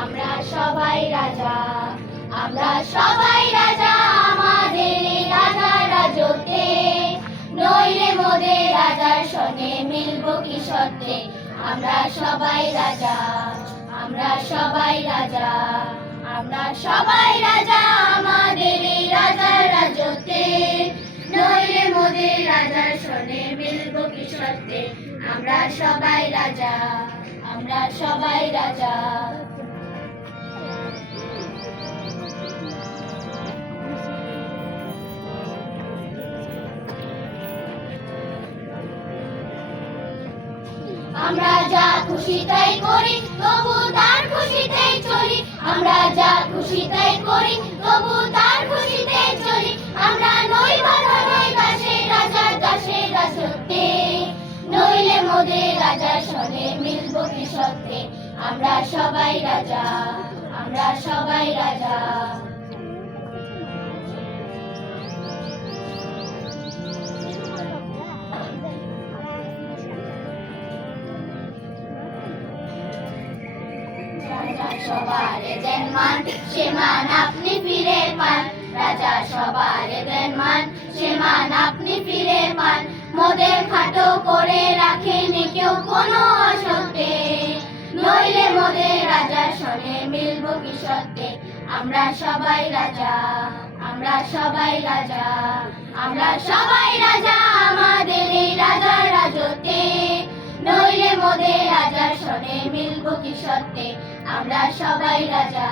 আমরা সবাই রাজা, আমরা সবাই রাজা আমাদের এই রাজার রাজত্বে, নইলে মোদের রাজার সঙ্গে মিলবো কি সত্যে। আমরা সবাই রাজা, আমরা সবাই রাজা, আমরা সবাই রাজা আমাদের এই রাজার রাজত্বে, নইলে মোদের রাজার সঙ্গে মিলবো কি সত্যে। আমরা সবাই রাজা, আমরা সবাই রাজা। আমরা যা খুশি তাই করি তবু তার খুশিতেই চলি, আমরা যা খুশি তাই করি তবু তার খুশিতেই চলি। আমরা নই বাধা নই দাসে রাজার দাসের রাজত্বে, নইলে মোদের রাজার সঙ্গে মিলবো কি সত্যে। আমরা সবাই রাজা, আমরা সবাই রাজা। রাজা সবার দেন মান, সে মান আপনি ফিরে পান। রাজা সবার দেন মান, সে মান আপনি ফিরে পান। মোদের খাটো করে রাখেনি কেউ কোনো অসত্যে, নইলে মোদের রাজার সঙ্গে মিলবো কি সত্যে। আমরা সবাই রাজা, আমরা সবাই রাজা, আমরা সবাই রাজা আমাদের এই রাজার রাজত্বে, নইলে মোদের রাজার সঙ্গে মিলবো কি সত্যে। আমরা সবাই রাজা,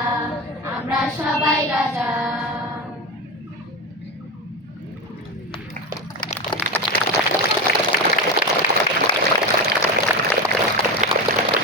আমরা সবাই রাজা।